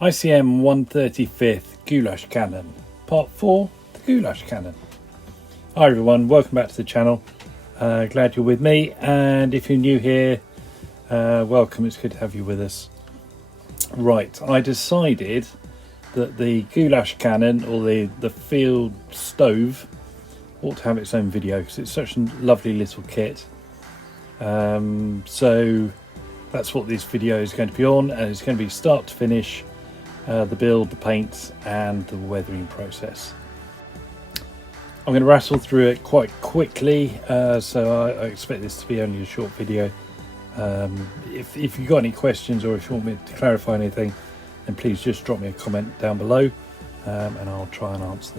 ICM 135th Goulash Cannon, Part 4, the Goulash Cannon. Hi everyone, welcome back to the channel. Glad you're with me, and if you're new here, welcome, it's good to have you with us. Right, I decided that the Goulash Cannon, or the field stove, ought to have its own video because it's such a lovely little kit. So that's what this video is going to be on, and it's going to be start to finish, the build, the paints and the weathering process. I'm going to rattle through it quite quickly, so I expect this to be only a short video. If you've got any questions, or if you want me to clarify anything, then please just drop me a comment down below, and I'll try and answer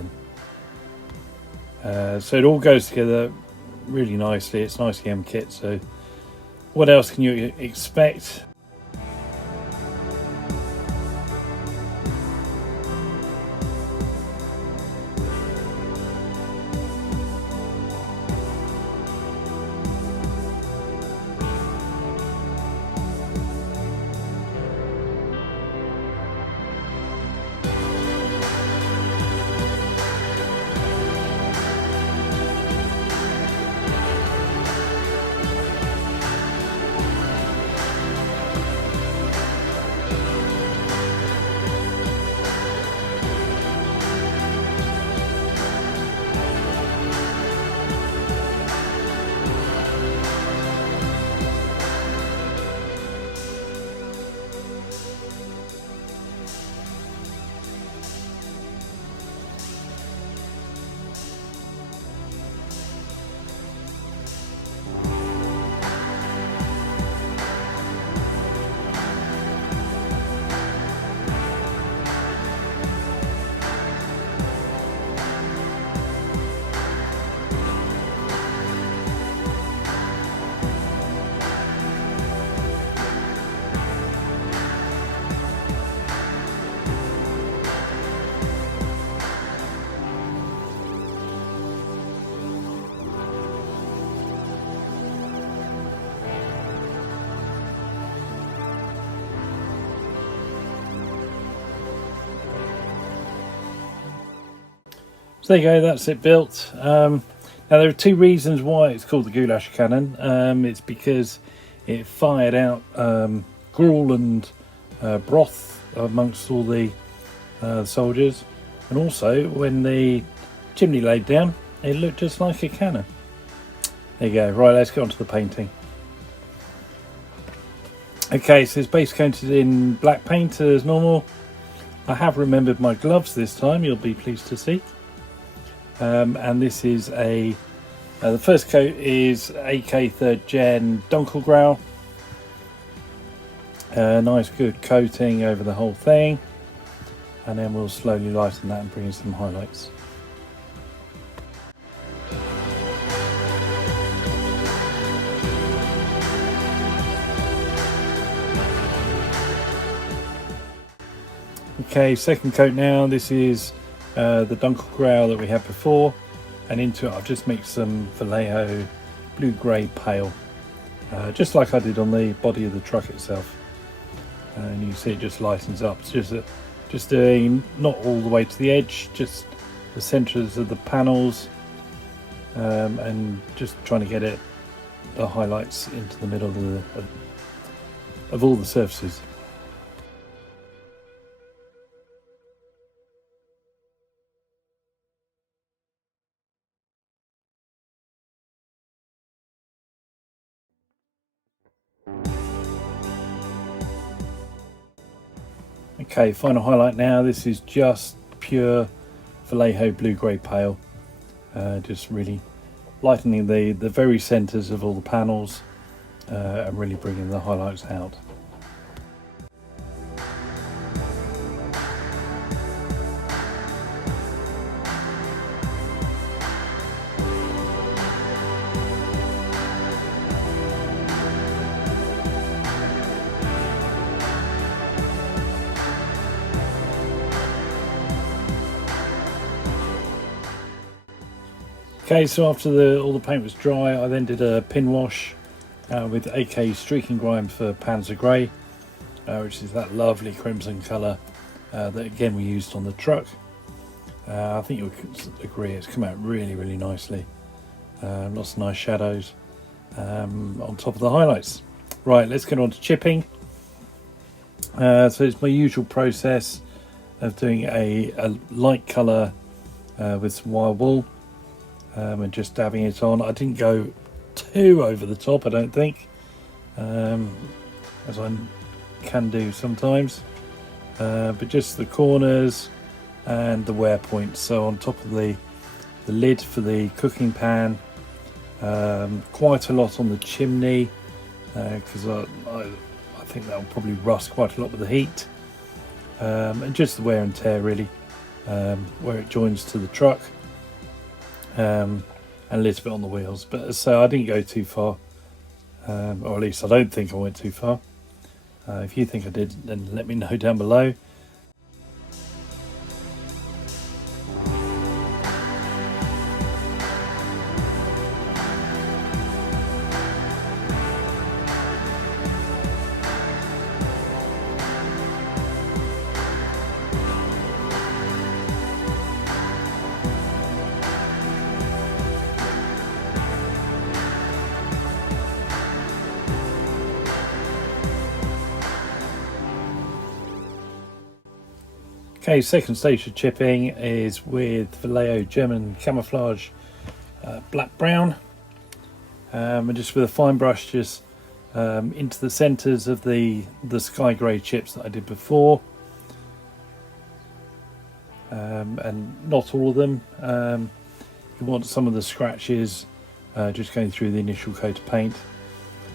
them. So it all goes together really nicely. It's an ICM kit, so what else can you expect? So there you go, that's it built. Now there are two reasons why it's called the Goulash Cannon. It's because it fired out gruel and broth amongst all the soldiers, and also when the chimney laid down, it looked just like a cannon. There you go. Right, let's get on to the painting. Okay, so it's base coated in black paint as normal. I have remembered my gloves this time, you'll be pleased to see. And this is the first coat is AK 3rd Gen Dunkelgrau. Nice good coating over the whole thing, and then we'll slowly lighten that and bring in some highlights. Okay, second coat now. This is the Dunkelgrau that we had before, and into it I've just mixed some Vallejo blue-grey pale, just like I did on the body of the truck itself, and you see it just lightens up. It's just doing not all the way to the edge, just the centres of the panels, and just trying to get the highlights into the middle of all the surfaces. Okay, final highlight now. This is just pure Vallejo blue-grey pale, just really lightening the very centres of all the panels, and really bringing the highlights out. Okay, so after all the paint was dry, I then did a pin wash with AK Streaking Grime for Panzer Grey, which is that lovely crimson colour. that again we used on the truck. I think you'll agree it's come out really nicely. Lots of nice shadows on top of the highlights. Right, let's get on to chipping. So it's my usual process of doing a light colour with some wire wool and just dabbing it on. I didn't go too over the top, I don't think, as I can do sometimes, but just the corners and the wear points. So on top of the lid for the cooking pan, quite a lot on the chimney, because I think that will probably rust quite a lot with the heat, and just the wear and tear really, where it joins to the truck, and a little bit on the wheels. But so I didn't go too far, or at least I don't think I went too far. If you think I did, then let me know down below. Okay, second stage of chipping is with Vallejo German Camouflage Black Brown, and just with a fine brush, just into the centres of the sky grey chips that I did before, and not all of them. You want some of the scratches just going through the initial coat of paint.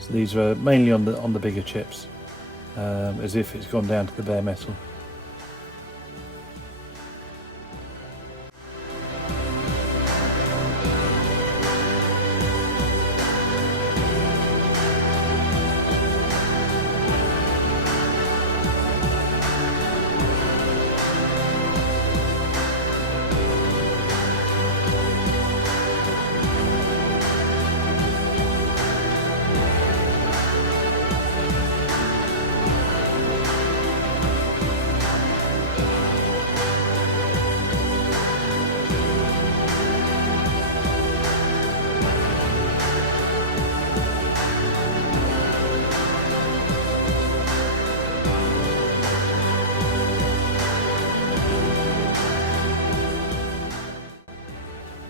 So these are mainly on the bigger chips, as if it's gone down to the bare metal.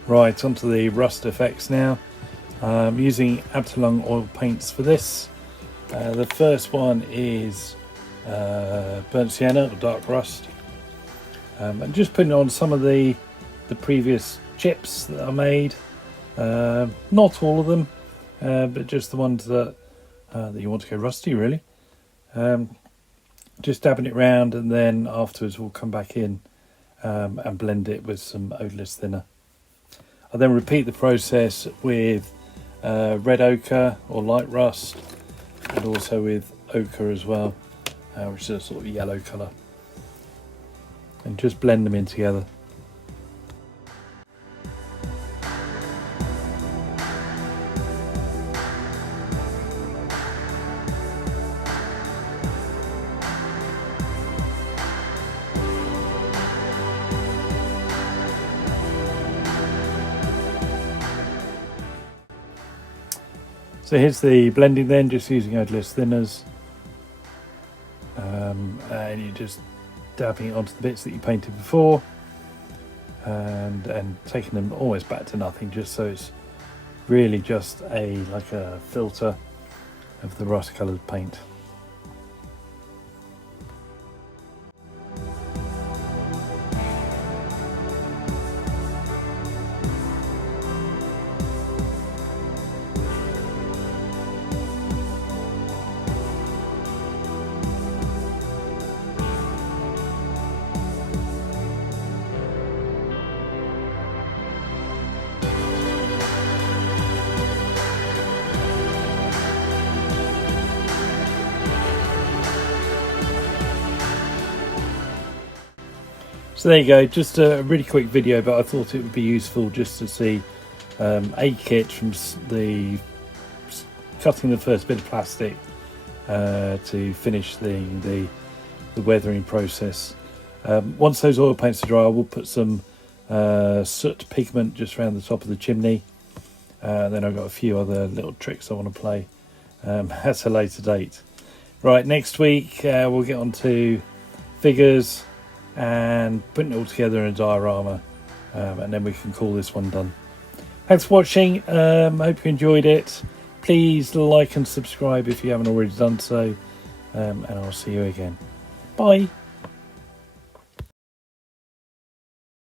Right, onto the rust effects now. I'm using Abteilung oil paints for this. The first one is burnt sienna or dark rust. And just putting on some of the previous chips that I made. Not all of them, but just the ones that you want to go rusty really. Just dabbing it round, and then afterwards we'll come back in and blend it with some odourless thinner. I then repeat the process with red ochre or light rust, and also with ochre as well, which is a sort of yellow colour, and just blend them in together. So here's the blending then, just using odourless thinners, and you're just dabbing it onto the bits that you painted before, and taking them almost back to nothing, just so it's really just like a filter of the rust coloured paint. So there you go, just a really quick video, but I thought it would be useful just to see a kit from the cutting the first bit of plastic to finish the weathering process, Once those oil paints are dry, I will put some soot pigment just around the top of the chimney. Then I've got a few other little tricks I want to play at a later date. Right, next week we'll get on to figures and putting it all together in a diorama, and then we can call this one done. Thanks for watching. Hope you enjoyed it. Please like and subscribe if you haven't already done so, and I'll see you again. Bye.